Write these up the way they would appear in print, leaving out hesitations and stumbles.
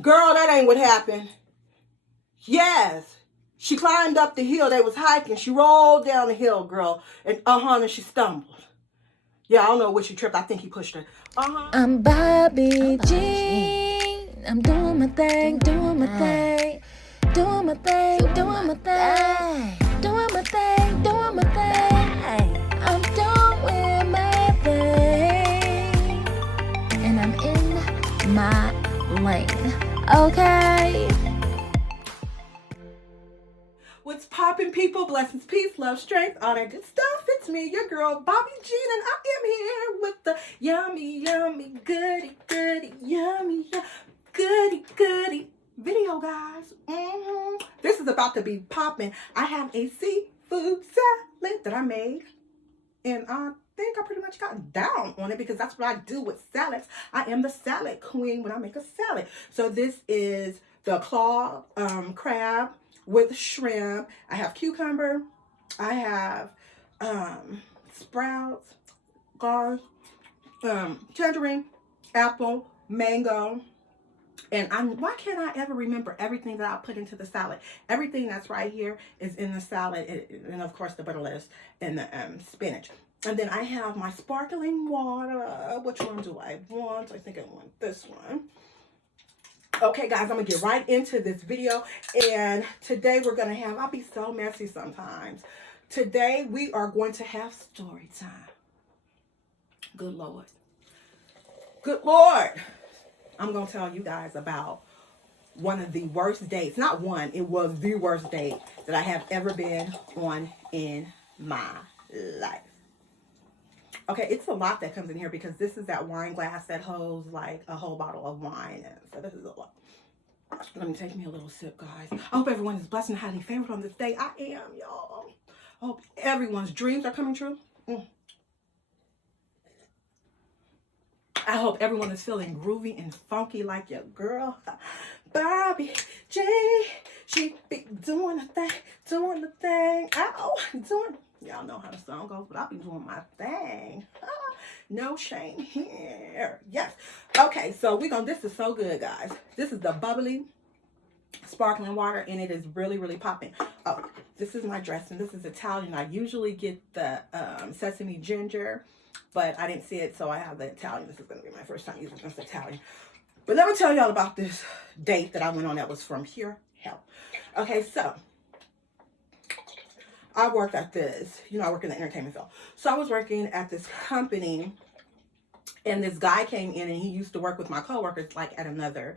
Girl, that ain't what happened. Yes. She climbed up the hill. They was hiking. She rolled down the hill, girl. And she stumbled. Yeah, I don't know what she tripped. I think he pushed her. I'm Bobbie Jean. I'm doing my thing, doing my thing. Doing my thing, doing my thing. Doing my thing, doing my thing. I'm doing my thing. And I'm in my lane. Okay? What's poppin', people? Blessings, peace, love, strength, all that good stuff. It's me, your girl, Bobbie Jean, and I am here with the yummy, yummy, goody, goody, yummy, goody, goody video, guys. This is about to be poppin'. I have a seafood salad that I made, and I think I pretty much got down on it because that's what I do with salads. I am the salad queen when I make a salad. So this is the claw crab with shrimp. I have cucumber. I have sprouts, garlic, tangerine, apple, mango. And why can't I ever remember everything that I put into the salad? Everything that's right here is in the salad, and of course the butter lettuce and the spinach. And then I have my sparkling water. Which one do I want? I think I want this one. Okay, guys, I'm going to get right into this video. And today we're going to have, I'll be so messy sometimes. Today we are going to have story time. Good Lord. Good Lord. I'm going to tell you guys about one of the worst dates. Not one, it was the worst date that I have ever been on in my life. Okay, it's a lot that comes in here because this is that wine glass that holds like a whole bottle of wine. And so this is a lot. Let me take me a little sip, guys. I hope everyone is blessed and highly favored on this day. I am, y'all. I hope everyone's dreams are coming true. I hope everyone is feeling groovy and funky like your girl, Bobbie J. She be doing the thing, doing the thing. Ow, doing. Y'all know how the song goes, but I'll be doing my thing. No shame here. Yes. Okay, so this is so good, guys. This is the bubbly sparkling water, and it is really, really popping. Oh, this is my dressing. This is Italian. I usually get the sesame ginger, but I didn't see it, so I have the Italian. This is going to be my first time using this Italian. But let me tell y'all about this date that I went on that was from pure hell. Okay, so I worked at this, I work in the entertainment field. So I was working at this company, and this guy came in, and he used to work with my coworkers, like at another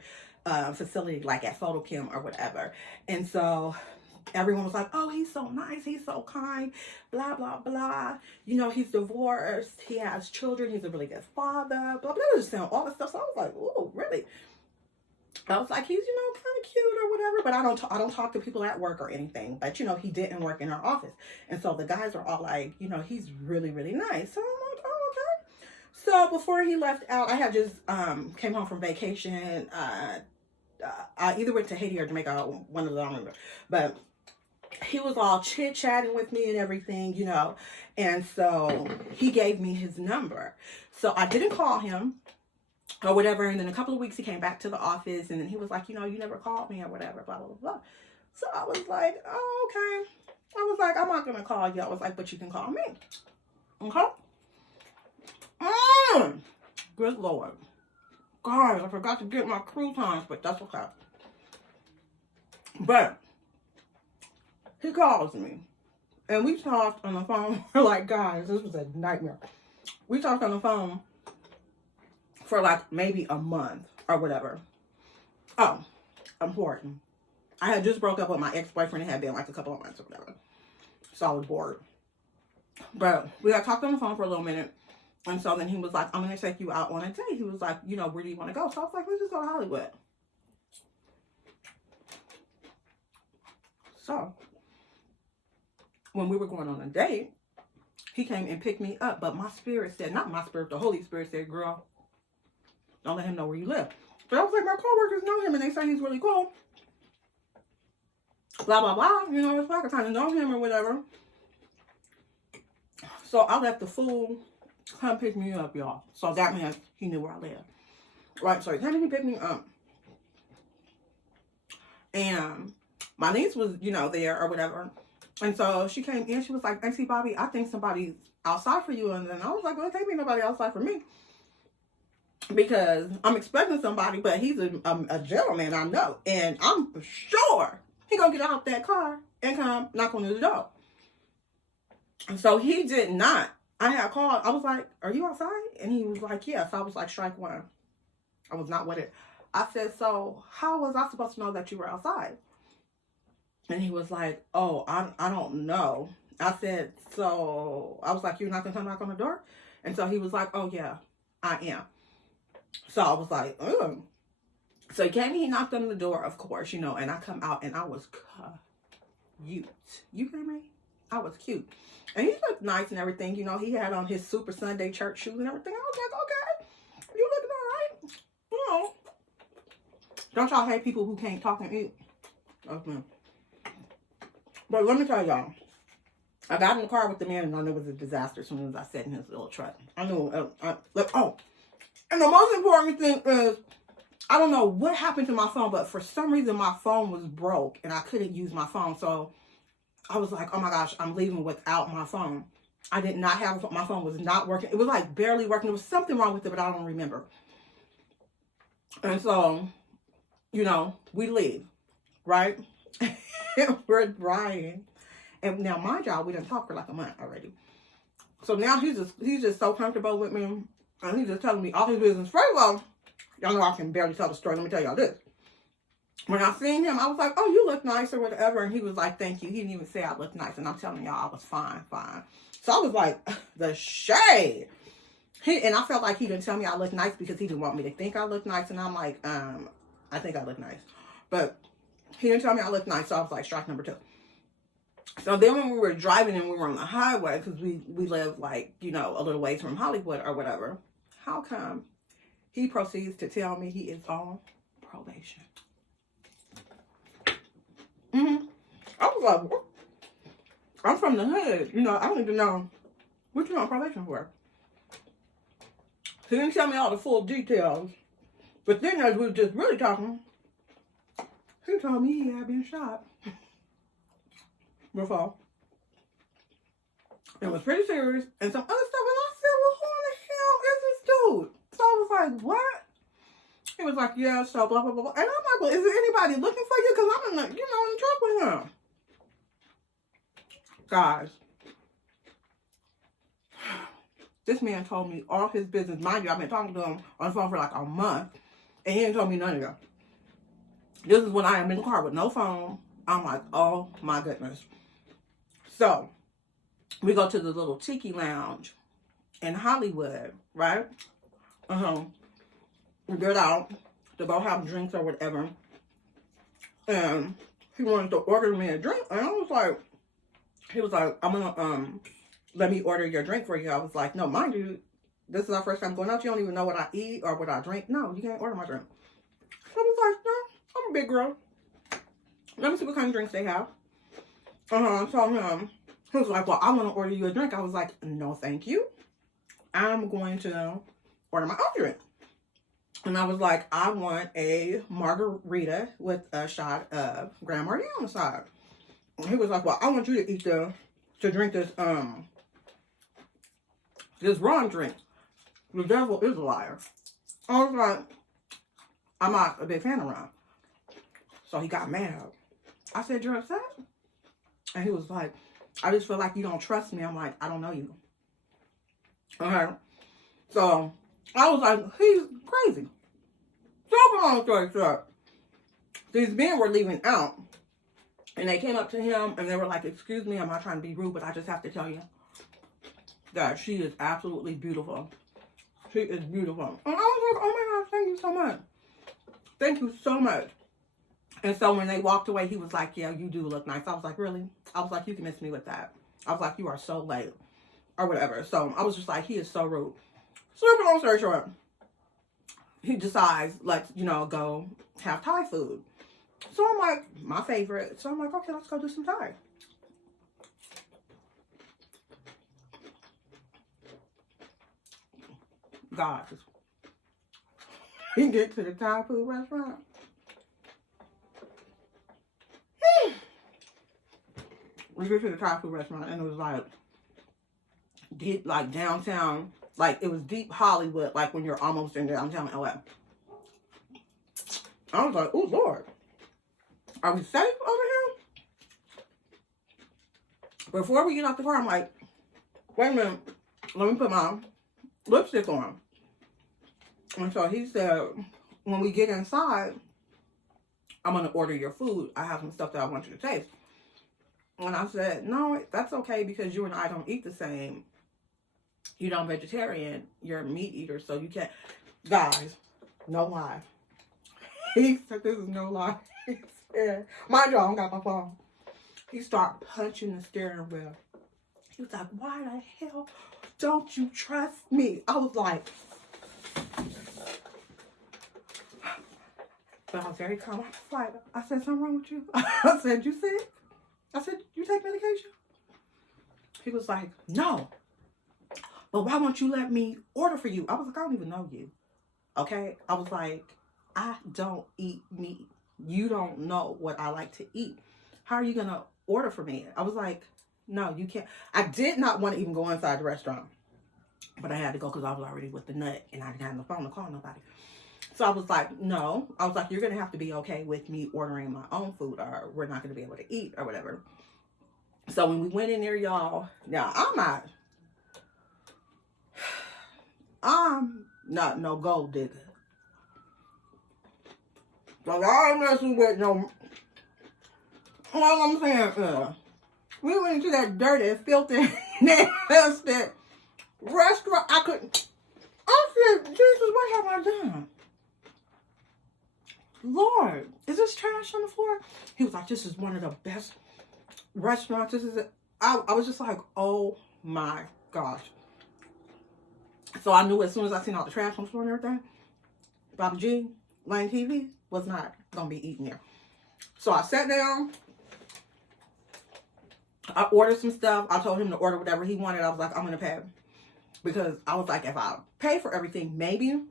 facility, like at Photochem or whatever. And so everyone was like, oh, he's so nice, he's so kind, blah, blah, blah. He's divorced, he has children, he's a really good father, blah, blah, just saying all this stuff. So I was like, oh, really? I was like, he's, kind of cute or whatever, but I don't talk to people at work or anything. But, he didn't work in our office. And so the guys are all like, he's really, really nice. So I'm like, oh, okay. So before he left out, I had just came home from vacation. I either went to Haiti or Jamaica, one of them, I don't remember. But he was all chit-chatting with me and everything, And so he gave me his number. So I didn't call him or whatever, and then a couple of weeks he came back to the office, and then he was like, you never called me or whatever, blah, blah, blah. So I was like, oh, okay. I was like, I'm not going to call you. I was like, but you can call me. Okay? Good Lord. Guys, I forgot to get my croutons, but that's okay. But he calls me, and we talked on the phone. We're like, guys, this was a nightmare. We talked on the phone for like maybe a month or whatever. Oh, important. I had just broke up with my ex-boyfriend. It had been like a couple of months or whatever. So I was bored. But we had talked on the phone for a little minute. And so then he was like, I'm going to take you out on a date. He was like, where do you want to go? So I was like, let's just go to Hollywood. So when we were going on a date, he came and picked me up. But my spirit said, not my spirit, the Holy Spirit said, girl, don't let him know where you live. But I was like, my coworkers know him and they say he's really cool. Blah, blah, blah. It's like I kind of know him or whatever. So I let the fool come pick me up, y'all. So that meant he knew where I lived. Right, so he came and he picked me up. And my niece was, you know, there or whatever. And so she came in, she was like, Auntie Bobbie, I think somebody's outside for you. And then I was like, well, it can't be nobody outside for me. Because I'm expecting somebody, but he's a gentleman, I know. And I'm sure he gonna get out that car and come knock on the door. And so he did not. I had called. I was like, are you outside? And he was like, yes. I was like, strike one. I was not with it. I said, so how was I supposed to know that you were outside? And he was like, oh, I don't know. I said, so I was like, you're not gonna come knock on the door? And so he was like, oh yeah, I am. So I was like, ugh. So he came and he knocked on the door, of course, you know, and I come out and I was cute. You hear me? I was cute. And he looked nice and everything, you know. He had on his Super Sunday church shoes and everything. I was like, okay, you looking all right. You know. Don't y'all hate people who can't talk and eat? Okay. But let me tell y'all. I got in the car with the man and I knew it was a disaster as soon as I sat in his little truck. I knew, and the most important thing is, I don't know what happened to my phone, but for some reason my phone was broke and I couldn't use my phone. So I was like, oh my gosh, I'm leaving without my phone. I did not have a phone. My phone was not working. It was like barely working. There was something wrong with it, but I don't remember. And so, you know, we leave, right? We're driving. And now, mind y'all, we didn't talk for like a month already. So now he's just so comfortable with me. And he's just telling me all his business. First of all, y'all know I can barely tell the story. Let me tell y'all this. When I seen him, I was like, oh, you look nice or whatever. And he was like, thank you. He didn't even say I looked nice. And I'm telling y'all, I was fine. So I was like, the shade. And I felt like he didn't tell me I looked nice because he didn't want me to think I looked nice. And I'm like, I think I look nice. But he didn't tell me I looked nice. So I was like, strike number 2. So then when we were driving and we were on the highway, because we live like, you know, a little ways from Hollywood or whatever, how come he proceeds to tell me he is on probation? I was like, what? I'm from the hood. You know, I don't even know what you on probation for. He didn't tell me all the full details. But then as we were just really talking, he told me he had been shot before. It was pretty serious. And some other stuff. And I said, well, who in the hell is this dude? So I was like, what? He was like, yeah, so blah, blah, blah, blah. And I'm like, well, is there anybody looking for you? Because I'm in the, you know, in the truck with him. Guys. This man told me all his business. Mind you, I've been talking to him on the phone for like a month. And he ain't told me none of that. This is when I am in the car with no phone. I'm like, oh my goodness. So, we go to the little tiki lounge in Hollywood, right? We get out to go have drinks or whatever. And he wanted to order me a drink. And I was like, he was like, I'm gonna, let me order your drink for you. I was like, no, mind you, this is our first time going out. You don't even know what I eat or what I drink. No, you can't order my drink. So I was like, no, I'm a big girl. Let me see what kind of drinks they have. So he was like, well, I want to order you a drink. I was like, no, thank you. I'm going to order my own drink. And I was like, I want a margarita with a shot of Grand Marnier on the side. And he was like, well, I want you to drink this, this rum drink. The devil is a liar. I was like, I'm not a big fan of rum. So he got mad. I said, you're upset? And he was like, I just feel like you don't trust me. I'm like, I don't know you. Okay. So I was like, he's crazy. Super long story short. These men were leaving out. And they came up to him and they were like, excuse me, I'm not trying to be rude, but I just have to tell you that she is absolutely beautiful. She is beautiful. And I was like, oh my gosh, thank you so much. Thank you so much. And so when they walked away, he was like, yeah, you do look nice. I was like, really? I was like, you can miss me with that. I was like, you are so late. Or whatever. So I was just like, he is so rude. Super long story short. He decides, let's, you know, go have Thai food. So I'm like, my favorite. So I'm like, okay, let's go do some Thai. Guys. We get to the Thai food restaurant. We went to the Thai food restaurant, and it was like deep, like downtown, like it was deep Hollywood, like when you're almost in downtown LA. I was like, oh Lord, are we safe over here? Before we get out the car, I'm like, wait a minute, let me put my lipstick on. And so he said, when we get inside, I'm going to order your food. I have some stuff that I want you to taste. And I said, no, that's okay because you and I don't eat the same. You don't vegetarian. You're a meat eater, so you can't. Guys, no lie. He said, this is no lie. He said, mind you, I don't got my phone. He started punching the steering wheel. He was like, why the hell don't you trust me? I was like, but I was very calm. I was like, I said, something wrong with you? I said, you sick? I said, you take medication? He was like, no. But why won't you let me order for you? I was like, I don't even know you. Okay? I was like, I don't eat meat. You don't know what I like to eat. How are you going to order for me? I was like, no, you can't. I did not want to even go inside the restaurant. But I had to go because I was already with the nut and I didn't have the phone to call nobody. So I was like, no. I was like, you're going to have to be okay with me ordering my own food or we're not going to be able to eat or whatever. So when we went in there, y'all, now I'm not no gold digger. So I ain't messing with no, all I'm saying, we went into that dirty, filthy, nasty restaurant. I said, Jesus, what have I done? Lord, is this trash on the floor? He was like, this is one of the best restaurants. This is it. I was just like, oh my gosh. So I knew as soon as I seen all the trash on the floor and everything, BobbieJeanslanetv was not going to be eating there. So I sat down. I ordered some stuff. I told him to order whatever he wanted. I was like, I'm going to pay. Because I was like, if I pay for everything, maybe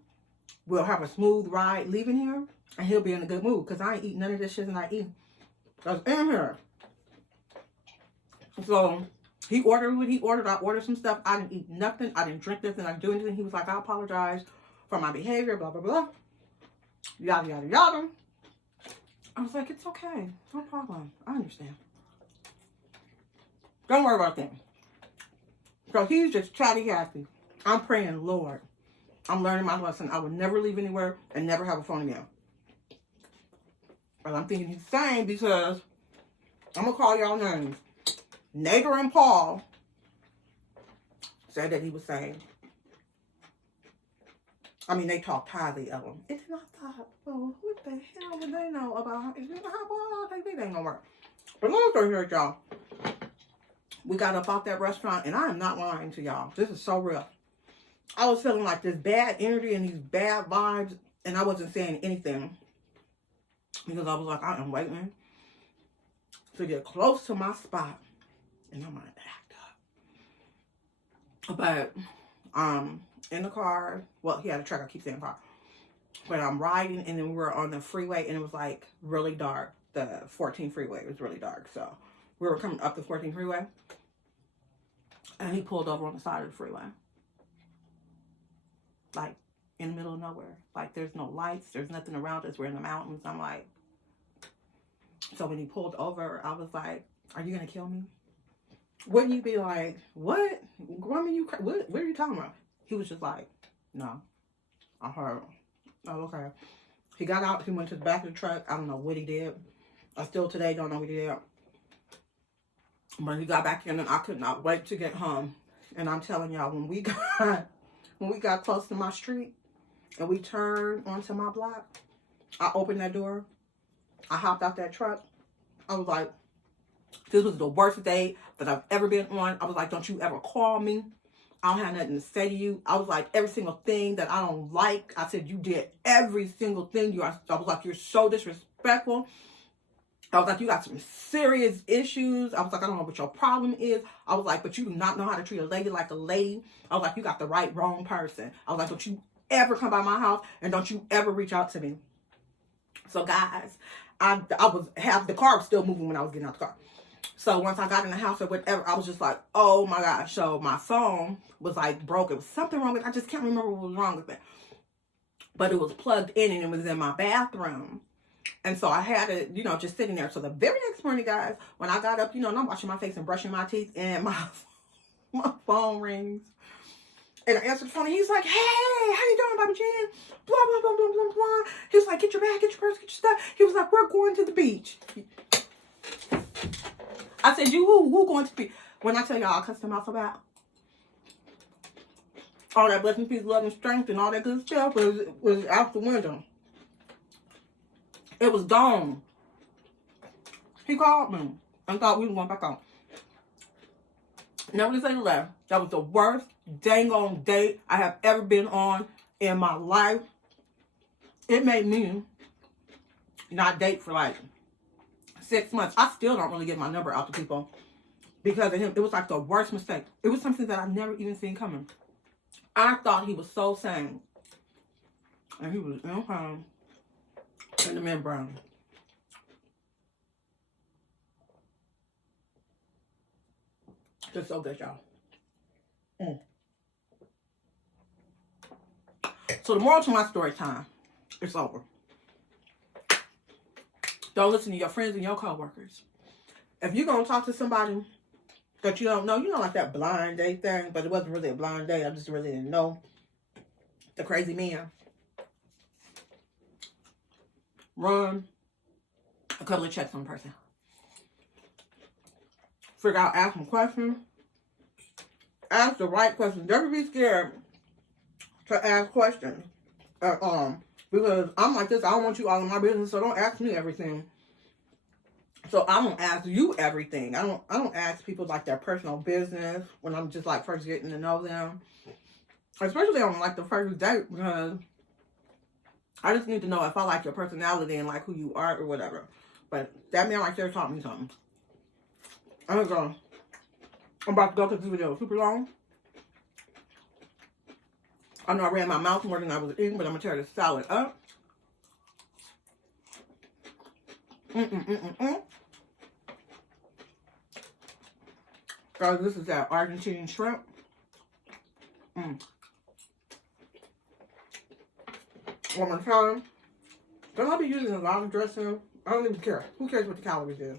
we'll have a smooth ride leaving here. And he'll be in a good mood. Because I ain't eating none of this shit that I eat. I was in here. So he ordered what he ordered. I ordered some stuff. I didn't eat nothing. I didn't drink nothing. I didn't do anything. He was like, I apologize for my behavior. Blah, blah, blah. Yada, yada, yada. I was like, it's okay. No problem. I understand. Don't worry about that. So he's just chatty Cathy. I'm praying, Lord, I'm learning my lesson. I will never leave anywhere and never have a phone again. But I'm thinking he's saying because I'm going to call y'all names. Nader and Paul said that he was saying, I mean, they talked highly of him. It's not that. Well, what the hell would they know about him? It's not how they ain't gonna work. But long story short, y'all, we got up out that restaurant, and I am not lying to y'all. This is so real. I was feeling like this bad energy and these bad vibes, and I wasn't saying anything because I was like, I am waiting to get close to my spot, and I'm gonna act up. But in the car, well, he had a truck. I keep saying car, but I'm riding, and then we were on the freeway, and it was like really dark. The 14 freeway was really dark, so we were coming up the 14 freeway, and he pulled over on the side of the freeway, like in the middle of nowhere. Like there's no lights, there's nothing around us. We're in the mountains. I'm like, so when he pulled over, I was like, "Are you gonna kill me?" Wouldn't you be like, "What? I mean, what are you talking about?" He was just like, "No, I heard." Oh, okay. He got out. He went to the back of the truck. I don't know what he did. I still today don't know what he did. But he got back in, and I could not wait to get home. And I'm telling y'all, when we got close to my street, and we turned onto my block, I opened that door. I hopped out that truck. I was like, this was the worst day that I've ever been on. I was like, don't you ever call me. I don't have nothing to say to you. I was like, every single thing that I don't like, I said, you did every single thing. I was like, you're so disrespectful. I was like, you got some serious issues. I was like, I don't know what your problem is. I was like, but you do not know how to treat a lady like a lady. I was like, you got the wrong person. I was like, don't you ever come by my house, and don't you ever reach out to me. So guys, the car was still moving when I was getting out the car. So once I got in the house or whatever, I was just like, oh my gosh. So my phone was like broke. It was something wrong with it. I just can't remember what was wrong with it. But it was plugged in and it was in my bathroom. And so I had it, you know, just sitting there. So the very next morning, guys, when I got up, you know, and I'm washing my face and brushing my teeth, and my phone rings. And I answered the phone, and he's like, hey, how you doing, Bobby Jen? Blah, blah, blah, blah, blah, blah. He was like, get your bag, get your purse, get your stuff. He was like, we're going to the beach. I said, who going to the beach? When I tell y'all, I cussed him out so bad. All that blessing, peace, love, and strength, and all that good stuff was out the window. It was gone. He called me and thought we were going back on. Never to say the last. That was the worst dang on date I have ever been on in my life. It made me not date for like 6 months. I still don't really get my number out to people because of him. It was like the worst mistake. It was something that I never even seen coming. I thought he was so sane. And he was in home in the membrane. Just so good, y'all. So the moral to my story time, it's over. Don't listen to your friends and your coworkers. If you're going to talk to somebody that you don't know, you know, like that blind date thing, but it wasn't really a blind date. I just really didn't know the crazy man. Run a couple of checks on the person. Figure out, ask them questions. Ask the right questions. Never be scared to ask questions. Because I'm like this, I don't want you all in my business, so don't ask me everything. So I don't ask you everything. I don't ask people like their personal business when I'm just like first getting to know them. Especially on like the first date, because I just need to know if I like your personality and like who you are or whatever. But that man right there taught me something. I'm about to go because this video is super long. I know I ran my mouth more than I was eating, but I'm going to tear this salad up. Guys, this is that Argentine shrimp. One more time. Don't I be using a lot of dressing? I don't even care. Who cares what the calories is?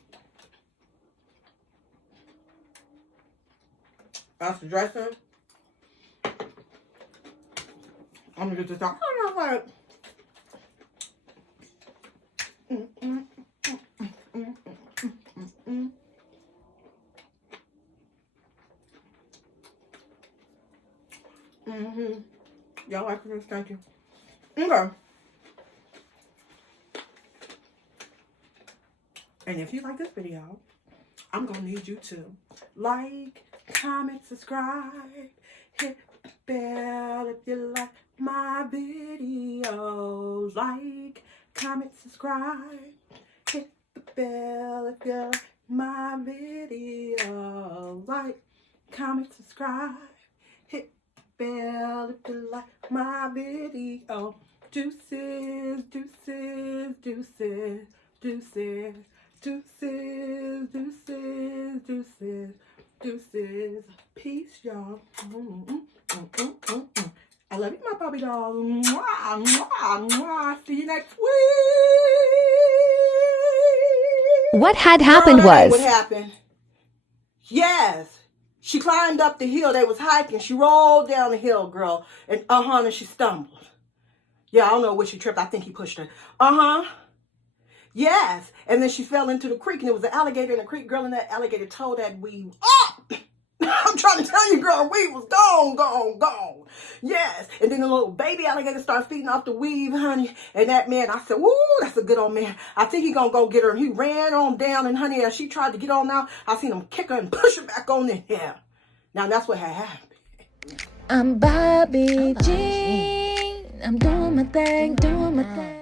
That's the dressing. I'm gonna get this out. Y'all like this? Thank you. Okay. And if you like this video, I'm gonna need you to like, comment, subscribe, hit the bell if you like my videos. Like, comment, subscribe, hit the bell if you like my video. Like, comment, subscribe, hit the bell if you like my video. Deuces, deuces, deuces, deuces, deuces, deuces, deuces, deuces. Peace, y'all. I love you, my Bobby doll. Mwah, mwah, mwah. See you next week. What had happened What was... happened? Yes. She climbed up the hill. They was hiking. She rolled down the hill, girl. And and she stumbled. Yeah, I don't know where she tripped. I think he pushed her. Yes. And then she fell into the creek, and there was an alligator in the creek. Girl, and that alligator tore that weave up. I'm trying to tell you, girl, weave was gone, gone, gone. Yes. And then the little baby alligator started feeding off the weave, honey. And that man, I said, woo, that's a good old man. I think he gonna go get her. And he ran on down, and honey, as she tried to get on out, I seen him kick her and push her back on in here. Now, that's what had happened. I'm Bobby Jean. I'm doing my thing, doing my thing.